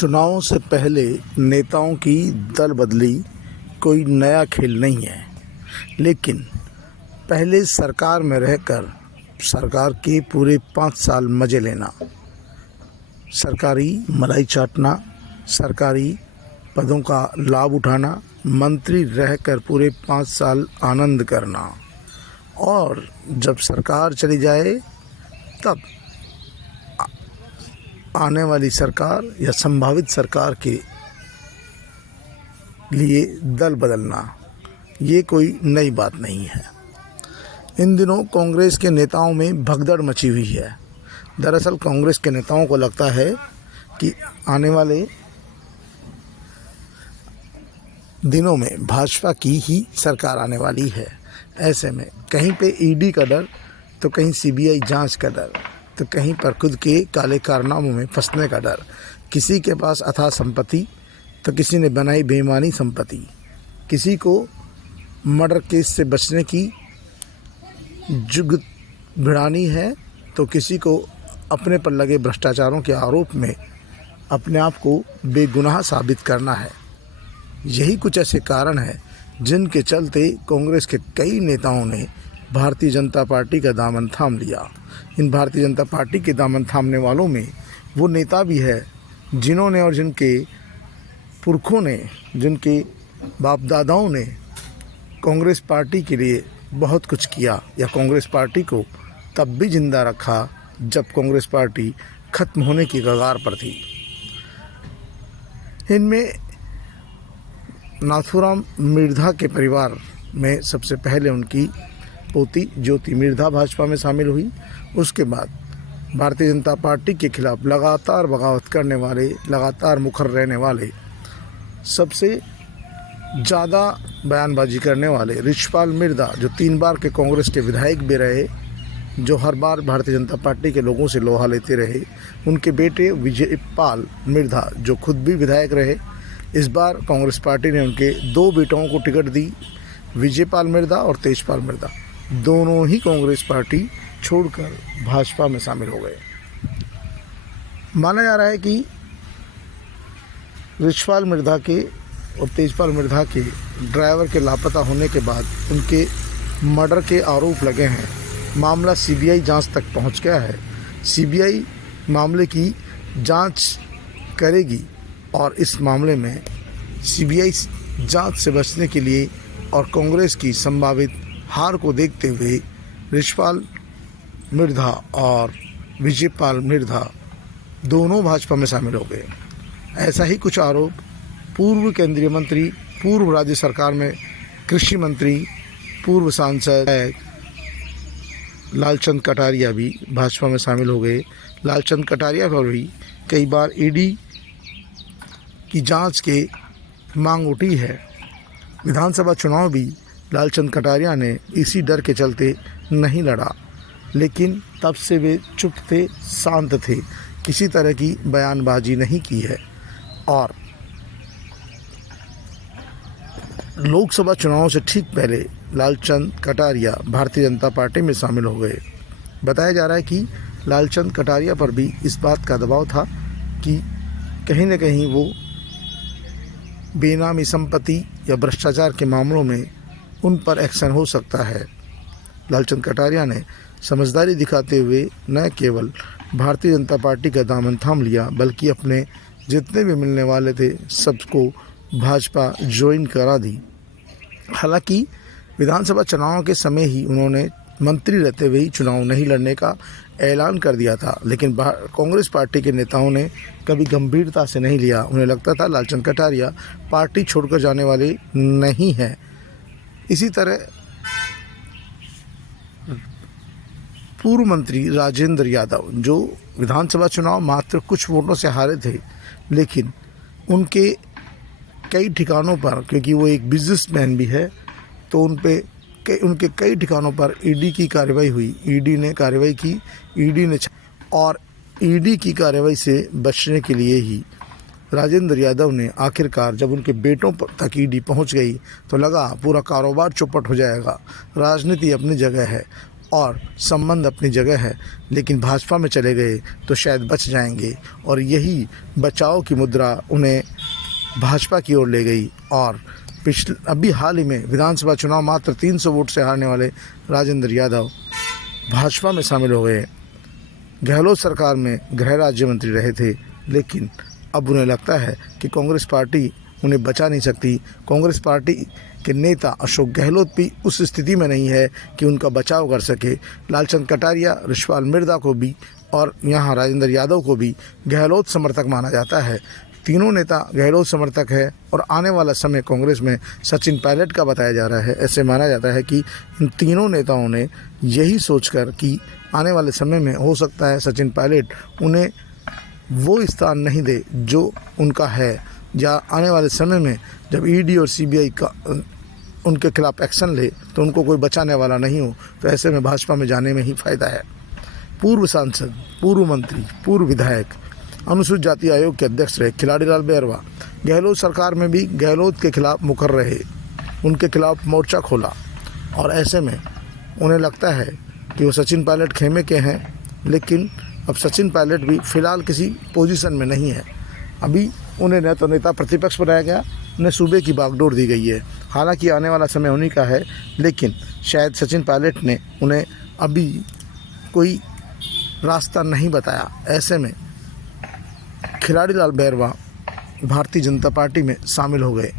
चुनावों से पहले नेताओं की दल बदली कोई नया खेल नहीं है, लेकिन पहले सरकार में रहकर सरकार के पूरे 5 साल मज़े लेना, सरकारी मलाई चाटना, सरकारी पदों का लाभ उठाना, मंत्री रहकर पूरे 5 साल आनंद करना और जब सरकार चली जाए तब आने वाली सरकार या संभावित सरकार के लिए दल बदलना, ये कोई नई बात नहीं है। इन दिनों कांग्रेस के नेताओं में भगदड़ मची हुई है। दरअसल कांग्रेस के नेताओं को लगता है कि आने वाले दिनों में भाजपा की ही सरकार आने वाली है। ऐसे में कहीं पे ईडी का डर, तो कहीं सीबीआई जांच का डर, तो कहीं पर खुद के काले कारनामों में फंसने का डर। किसी के पास अथाह संपत्ति, तो किसी ने बनाई बेईमानी संपत्ति। किसी को मर्डर केस से बचने की जुगत भिड़ानी है, तो किसी को अपने पर लगे भ्रष्टाचारों के आरोप में अपने आप को बेगुनाह साबित करना है। यही कुछ ऐसे कारण हैं जिनके चलते कांग्रेस के कई नेताओं ने भारतीय जनता पार्टी का दामन थाम लिया। इन भारतीय जनता पार्टी के दामन थामने वालों में वो नेता भी है जिन्होंने और जिनके पुरखों ने, जिनके बाप दादाओं ने कांग्रेस पार्टी के लिए बहुत कुछ किया या कांग्रेस पार्टी को तब भी जिंदा रखा जब कांग्रेस पार्टी खत्म होने की कगार पर थी। इनमें नाथूराम मिर्धा के परिवार में सबसे पहले उनकी पोती ज्योति मिर्धा भाजपा में शामिल हुई। उसके बाद भारतीय जनता पार्टी के खिलाफ लगातार बगावत करने वाले, लगातार मुखर रहने वाले, सबसे ज़्यादा बयानबाजी करने वाले रिछपाल मिर्धा, जो 3 बार के कांग्रेस के विधायक भी रहे, जो हर बार भारतीय जनता पार्टी के लोगों से लोहा लेते रहे। उनके बेटे विजयपाल मिर्धा, जो खुद भी विधायक रहे। इस बार कांग्रेस पार्टी ने उनके 2 बेटों को टिकट दी, विजयपाल मिर्धा और तेजपाल मिर्धा। दोनों ही कांग्रेस पार्टी छोड़कर भाजपा में शामिल हो गए। माना जा रहा है कि रिछपाल मिर्धा के और तेजपाल मिर्धा के ड्राइवर के लापता होने के बाद उनके मर्डर के आरोप लगे हैं। मामला सीबीआई जांच तक पहुंच गया है। सीबीआई मामले की जांच करेगी और इस मामले में सीबीआई जांच से बचने के लिए और कांग्रेस की संभावित हार को देखते हुए रिछपाल मिर्धा और विजयपाल मिर्धा दोनों भाजपा में शामिल हो गए। ऐसा ही कुछ आरोप पूर्व केंद्रीय मंत्री, पूर्व राज्य सरकार में कृषि मंत्री, पूर्व सांसद लालचंद कटारिया भी भाजपा में शामिल हो गए। लालचंद कटारिया पर भी कई बार ईडी की जांच के मांग उठी है। विधानसभा चुनाव भी लालचंद कटारिया ने इसी डर के चलते नहीं लड़ा, लेकिन तब से वे चुप थे, शांत थे, किसी तरह की बयानबाजी नहीं की है और लोकसभा चुनाव से ठीक पहले लालचंद कटारिया भारतीय जनता पार्टी में शामिल हो गए। बताया जा रहा है कि लालचंद कटारिया पर भी इस बात का दबाव था कि कहीं न कहीं वो बेनामी संपत्ति या भ्रष्टाचार के मामलों में उन पर एक्शन हो सकता है। लालचंद कटारिया ने समझदारी दिखाते हुए न केवल भारतीय जनता पार्टी का दामन थाम लिया, बल्कि अपने जितने भी मिलने वाले थे सबको भाजपा ज्वाइन करा दी। हालांकि विधानसभा चुनाव के समय ही उन्होंने मंत्री रहते हुए ही चुनाव नहीं लड़ने का ऐलान कर दिया था, लेकिन कांग्रेस पार्टी के नेताओं ने कभी गंभीरता से नहीं लिया। उन्हें लगता था लालचंद कटारिया पार्टी छोड़कर जाने वाले नहीं हैं। इसी तरह पूर्व मंत्री राजेंद्र यादव, जो विधानसभा चुनाव मात्र कुछ वोटों से हारे थे, लेकिन उनके कई ठिकानों पर, क्योंकि वो एक बिजनेसमैन भी है, तो उनके कई ठिकानों पर ईडी की कार्रवाई हुई। ईडी ने कार्रवाई की, और ईडी की कार्रवाई से बचने के लिए ही राजेंद्र यादव ने आखिरकार जब उनके बेटों तक ईडी पहुंच गई तो लगा पूरा कारोबार चौपट हो जाएगा। राजनीति अपनी जगह है और संबंध अपनी जगह है, लेकिन भाजपा में चले गए तो शायद बच जाएंगे, और यही बचाव की मुद्रा उन्हें भाजपा की ओर ले गई। और अभी हाल ही में विधानसभा चुनाव मात्र 300 वोट से हारने वाले राजेंद्र यादव भाजपा में शामिल हो गए। गहलोत सरकार में गृह राज्य मंत्री रहे थे, लेकिन अब उन्हें लगता है कि कांग्रेस पार्टी उन्हें बचा नहीं सकती। कांग्रेस पार्टी के नेता अशोक गहलोत भी उस स्थिति में नहीं है कि उनका बचाव कर सके। लालचंद कटारिया, रिछपाल मिर्धा को भी और यहाँ राजेंद्र यादव को भी गहलोत समर्थक माना जाता है। तीनों नेता गहलोत समर्थक है और आने वाला समय कांग्रेस में सचिन पायलट का बताया जा रहा है। ऐसे माना जाता है कि इन तीनों नेताओं ने यही सोचकर कि आने वाले समय में हो सकता है सचिन पायलट उन्हें वो स्थान नहीं दे जो उनका है, या आने वाले समय में जब ईडी और सीबीआई का उनके खिलाफ एक्शन ले तो उनको कोई बचाने वाला नहीं हो, तो ऐसे में भाजपा में जाने में ही फ़ायदा है। पूर्व सांसद, पूर्व मंत्री, पूर्व विधायक, अनुसूचित जाति आयोग के अध्यक्ष रहे खिलाड़ीलाल बैरवा गहलोत सरकार में भी गहलोत के खिलाफ मुखर रहे, उनके खिलाफ मोर्चा खोला, और ऐसे में उन्हें लगता है कि वो सचिन पायलट खेमे के हैं। लेकिन अब सचिन पायलट भी फ़िलहाल किसी पोजीशन में नहीं है। अभी उन्हें न तो नेता प्रतिपक्ष बनाया गया, न सूबे की बागडोर दी गई है। हालांकि आने वाला समय उन्हीं का है, लेकिन शायद सचिन पायलट ने उन्हें अभी कोई रास्ता नहीं बताया। ऐसे में खिलाड़ीलाल बैरवा भारतीय जनता पार्टी में शामिल हो गए।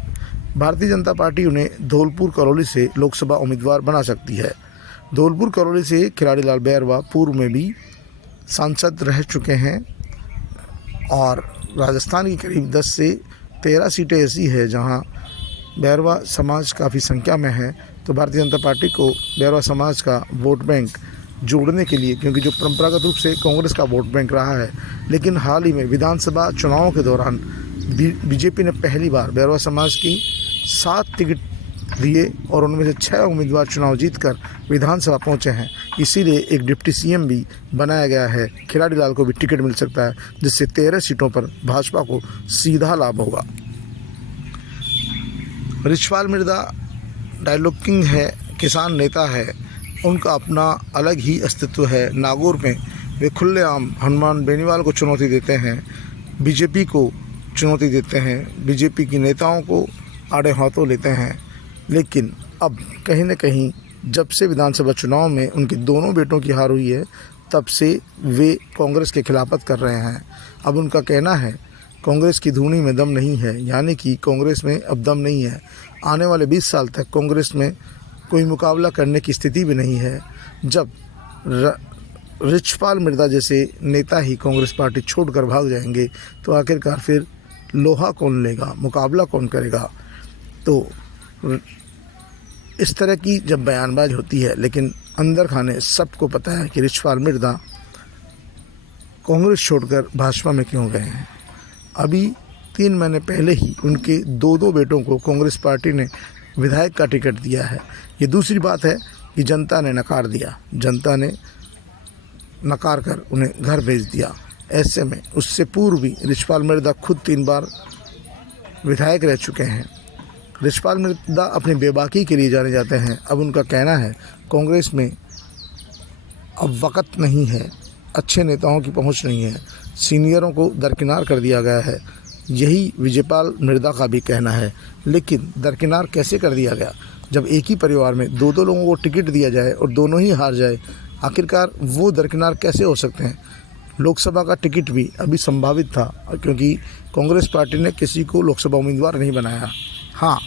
भारतीय जनता पार्टी उन्हें धौलपुर करौली से लोकसभा उम्मीदवार बना सकती है। धौलपुर करौली से खिलाड़ीलाल बैरवा पूर्व में भी सांसद रह चुके हैं, और राजस्थान की करीब 10 से 13 सीटें ऐसी है जहां बैरवा समाज काफ़ी संख्या में है। तो भारतीय जनता पार्टी को बैरवा समाज का वोट बैंक जोड़ने के लिए, क्योंकि जो परंपरागत रूप से कांग्रेस का वोट बैंक रहा है, लेकिन हाल ही में विधानसभा चुनावों के दौरान बीजेपी ने पहली बार बैरवा समाज की 7 टिकट दिए और उनमें से 6 उम्मीदवार चुनाव जीतकर विधानसभा पहुंचे हैं। इसीलिए एक डिप्टी सीएम भी बनाया गया है। खिलाड़ीलाल को भी टिकट मिल सकता है, जिससे 13 सीटों पर भाजपा को सीधा लाभ होगा। रिछपाल मिर्धा डायलॉग किंग है, किसान नेता है, उनका अपना अलग ही अस्तित्व है। नागौर में वे खुलेआम हनुमान बेनीवाल को चुनौती देते हैं, बीजेपी को चुनौती देते हैं, बीजेपी की नेताओं को आड़े हाथों लेते हैं। लेकिन अब कहीं न कहीं जब से विधानसभा चुनाव में उनके दोनों बेटों की हार हुई है, तब से वे कांग्रेस के खिलाफत कर रहे हैं। अब उनका कहना है कांग्रेस की धूनी में दम नहीं है, यानी कि कांग्रेस में अब दम नहीं है। आने वाले 20 साल तक कांग्रेस में कोई मुकाबला करने की स्थिति भी नहीं है। जब रिछपाल मिर्धा जैसे नेता ही कांग्रेस पार्टी छोड़कर भाग जाएंगे, तो आखिरकार फिर लोहा कौन लेगा, मुकाबला कौन करेगा। तो इस तरह की जब बयानबाजी होती है, लेकिन अंदर खाने सबको पता है कि रिछपाल मिर्धा कांग्रेस छोड़कर भाजपा में क्यों गए हैं। अभी 3 महीने पहले ही उनके 2 बेटों को कांग्रेस पार्टी ने विधायक का टिकट दिया है। ये दूसरी बात है कि जनता ने नकार दिया, जनता ने नकार कर उन्हें घर भेज दिया। ऐसे में उससे पूर्व भी रिछपाल मिर्धा खुद 3 बार विधायक रह चुके हैं। रिछपाल मिर्धा अपनी बेबाकी के लिए जाने जाते हैं। अब उनका कहना है कांग्रेस में अब वक़्त नहीं है, अच्छे नेताओं की पहुंच नहीं है, सीनियरों को दरकिनार कर दिया गया है। यही विजयपाल मिर्धा का भी कहना है। लेकिन दरकिनार कैसे कर दिया गया? जब एक ही परिवार में 2 लोगों को टिकट दिया जाए और दोनों ही हार जाए, आखिरकार वो दरकिनार कैसे हो सकते हैं? लोकसभा का टिकट भी अभी संभावित था, क्योंकि कांग्रेस पार्टी ने किसी को लोकसभा उम्मीदवार नहीं बनाया। हाँ,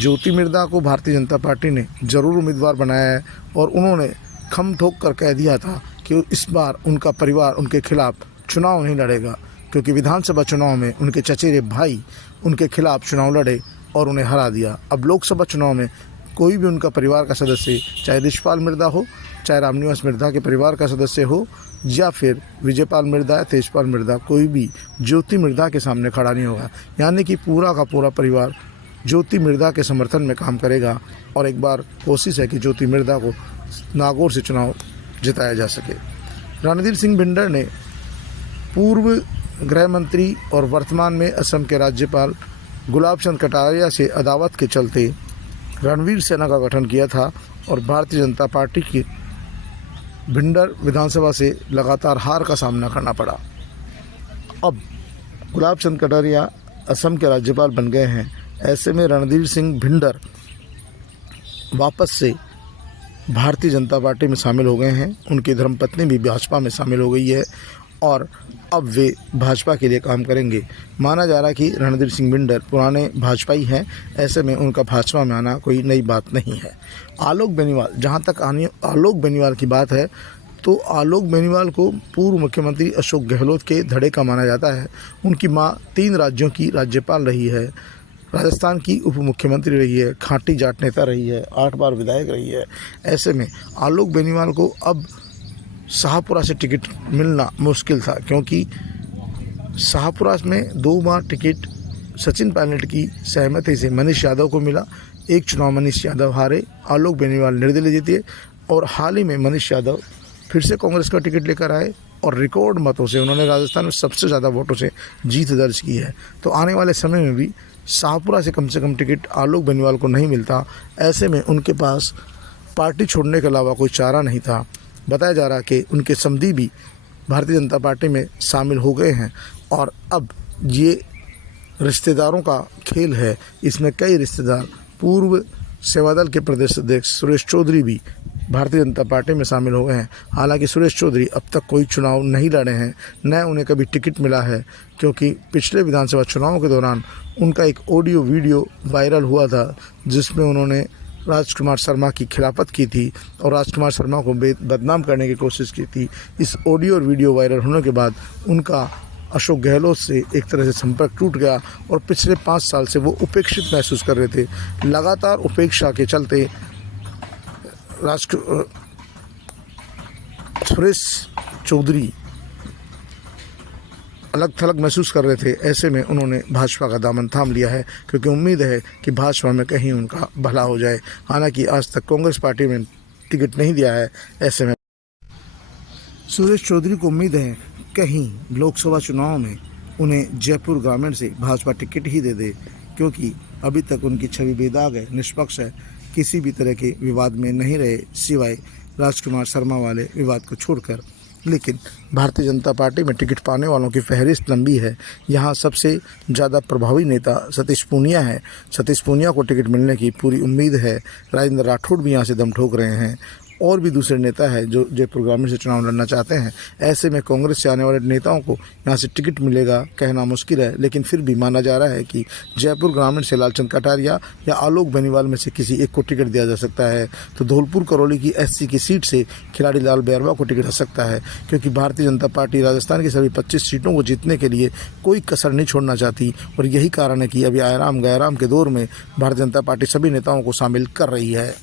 ज्योति मिर्धा को भारतीय जनता पार्टी ने ज़रूर उम्मीदवार बनाया है, और उन्होंने खम ठोक कर कह दिया था कि इस बार उनका परिवार उनके खिलाफ चुनाव नहीं लड़ेगा, क्योंकि विधानसभा चुनाव में उनके चचेरे भाई उनके खिलाफ चुनाव लड़े और उन्हें हरा दिया। अब लोकसभा चुनाव में कोई भी उनका परिवार का सदस्य, चाहे रिछपाल मिर्धा हो, चाहे रामनिवास मिर्धा के परिवार का सदस्य हो, या फिर विजयपाल मिर्धा या तेजपाल मिर्धा, कोई भी ज्योति मिर्धा के सामने खड़ा नहीं होगा। यानी कि पूरा का पूरा परिवार ज्योति मिर्धा के समर्थन में काम करेगा, और एक बार कोशिश है कि ज्योति मिर्धा को नागौर से चुनाव जिताया जा सके। रणधीर सिंह भिंडर ने पूर्व गृह मंत्री और वर्तमान में असम के राज्यपाल गुलाब चंद कटारिया से अदावत के चलते रणवीर सेना का गठन किया था, और भारतीय जनता पार्टी की भिंडर विधानसभा से लगातार हार का सामना करना पड़ा। अब गुलाब चंद कटारिया असम के राज्यपाल बन गए हैं। ऐसे में रणधीर सिंह भिंडर वापस से भारतीय जनता पार्टी में शामिल हो गए हैं। उनकी धर्मपत्नी भी भाजपा में शामिल हो गई है और अब वे भाजपा के लिए काम करेंगे। माना जा रहा है कि रणधीर सिंह भिंडर पुराने भाजपाई हैं। ऐसे में उनका भाजपा में आना कोई नई बात नहीं है। आलोक बेनीवाल, जहां तक आलोक बेनीवाल की बात है तो आलोक बेनीवाल को पूर्व मुख्यमंत्री अशोक गहलोत के धड़े का माना जाता है। उनकी मां 3 राज्यों की राज्यपाल रही है, राजस्थान की उप मुख्यमंत्री रही है, खाटी जाट नेता रही है, 8 बार विधायक रही है। ऐसे में आलोक बेनीवाल को अब शाहपुरा से टिकट मिलना मुश्किल था, क्योंकि शाहपुरा में 2 बार टिकट सचिन पायलट की सहमति से मनीष यादव को मिला। एक चुनाव मनीष यादव हारे, आलोक बेनीवाल निर्दलीय जीते और हाल ही में मनीष यादव फिर से कांग्रेस का टिकट लेकर आए और रिकॉर्ड मतों से उन्होंने राजस्थान में सबसे ज़्यादा वोटों से जीत दर्ज की है। तो आने वाले समय में भी शाहपुरा से कम टिकट आलोक बेनीवाल को नहीं मिलता। ऐसे में उनके पास पार्टी छोड़ने के अलावा कोई चारा नहीं था। बताया जा रहा है कि उनके समधी भी भारतीय जनता पार्टी में शामिल हो गए हैं और अब ये रिश्तेदारों का खेल है। इसमें कई रिश्तेदार, पूर्व सेवादल के प्रदेश अध्यक्ष सुरेश चौधरी भी भारतीय जनता पार्टी में शामिल हो गए हैं। हालांकि सुरेश चौधरी अब तक कोई चुनाव नहीं लड़े हैं, न उन्हें कभी टिकट मिला है, क्योंकि पिछले विधानसभा चुनावों के दौरान उनका एक ऑडियो वीडियो वायरल हुआ था जिसमें उन्होंने राजकुमार शर्मा की खिलाफत की थी और राजकुमार शर्मा को बदनाम करने की कोशिश की थी। इस ऑडियो और वीडियो वायरल होने के बाद उनका अशोक गहलोत से एक तरह से संपर्क टूट गया और पिछले 5 साल से वो उपेक्षित महसूस कर रहे थे। लगातार उपेक्षा के चलते सुरेश चौधरी अलग थलग महसूस कर रहे थे। ऐसे में उन्होंने भाजपा का दामन थाम लिया है, क्योंकि उम्मीद है कि भाजपा में कहीं उनका भला हो जाए। हालांकि आज तक कांग्रेस पार्टी में टिकट नहीं दिया है। ऐसे में सुरेश चौधरी को उम्मीद है कहीं लोकसभा चुनाव में उन्हें जयपुर ग्रामीण से भाजपा टिकट ही दे दे, क्योंकि अभी तक उनकी छवि बेदाग है, निष्पक्ष है, किसी भी तरह के विवाद में नहीं रहे सिवाय राजकुमार शर्मा वाले विवाद को छोड़कर। लेकिन भारतीय जनता पार्टी में टिकट पाने वालों की फहरिस्त लंबी है। यहाँ सबसे ज़्यादा प्रभावी नेता सतीश पूनिया है। सतीश पूनिया को टिकट मिलने की पूरी उम्मीद है। राजेंद्र राठौड़ भी यहाँ से दम ठोक रहे हैं और भी दूसरे नेता हैं जो जयपुर ग्रामीण से चुनाव लड़ना चाहते हैं। ऐसे में कांग्रेस से आने वाले नेताओं को यहाँ से टिकट मिलेगा कहना मुश्किल है, लेकिन फिर भी माना जा रहा है कि जयपुर ग्रामीण से लालचंद कटारिया या आलोक बेनीवाल में से किसी एक को टिकट दिया जा सकता है। तो धौलपुर करौली की SC की सीट से खिलाड़ी लाल बैरवा को टिकट आ सकता है, क्योंकि भारतीय जनता पार्टी राजस्थान की सभी 25 सीटों को जीतने के लिए कोई कसर नहीं छोड़ना चाहती और यही कारण है कि अभी आराम गैराम के दौर में भारतीय जनता पार्टी सभी नेताओं को शामिल कर रही है।